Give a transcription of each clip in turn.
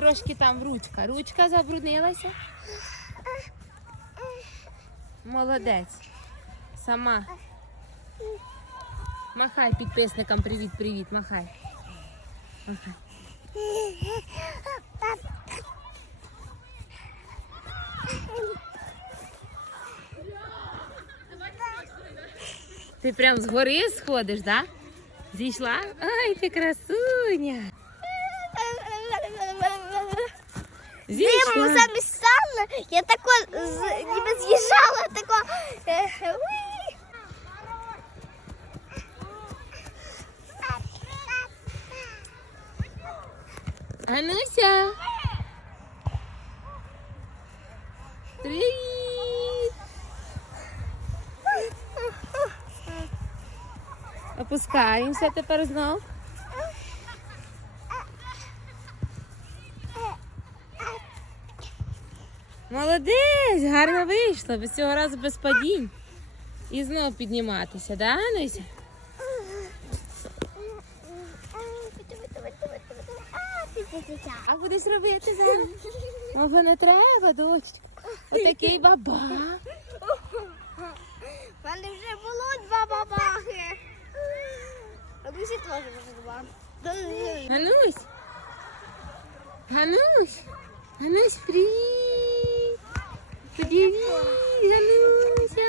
трошки там ручка. Ручка забруднилася. Молодець. Сама. Махай підписникам привіт, привіт, махай. Махай. Ти прям з гори сходиш, да? Зійшла? Ай, ти красуня. Зиму Зійшла. замість сауни я тако з- ніби з'їжджала, тако. е, уй. Ануся. Привіт. Опускаємося тепер знов. Молодець, гарно вийшло. Без цього разу без падінь. І знов підніматися, да, Ануся? А будеш робити зараз? Або не треба, дочечко. Отакий баба. У мене вже було два бабахи. А теж вже два. Ганусь. Ганусь. Ганусь, привіт. Привіт, Гануся.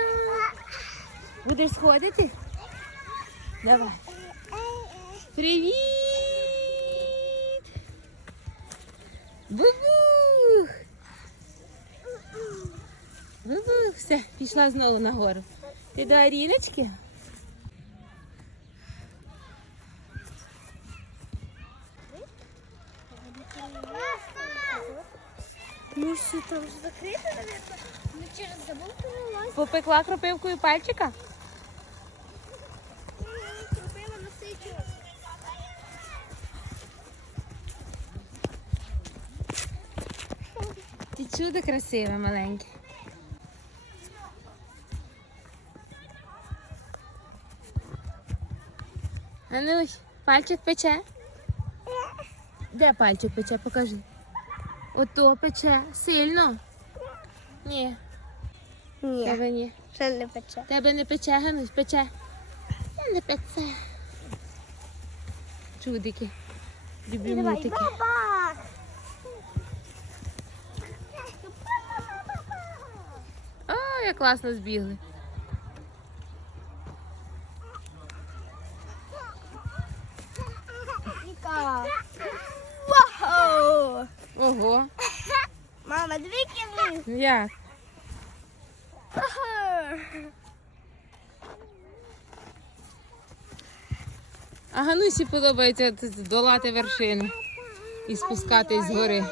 Будеш сходити? Давай. Привіт. Бубух. Бубух. Все, пішла знову нагору. Ти до Аріночки? Ну що там вже закрито, наверное? Не через забор провелась. Попекла кропивкою пальчика? Ти чудо красиве, маленьке. Анусь, пальчик пече? Де пальчик пече? Покажи. Ото пече. Сильно? Ні, Ні, тебе ні. ще не пече. Тебе не пече, Ганусь, пече. Та Не пече. Чудики. Люблю мультики. баба! О, як класно збігли. Віка. Ого. Мама, двійки вниз. Як? А Ганусі подобається долати вершини і спускатись з гори.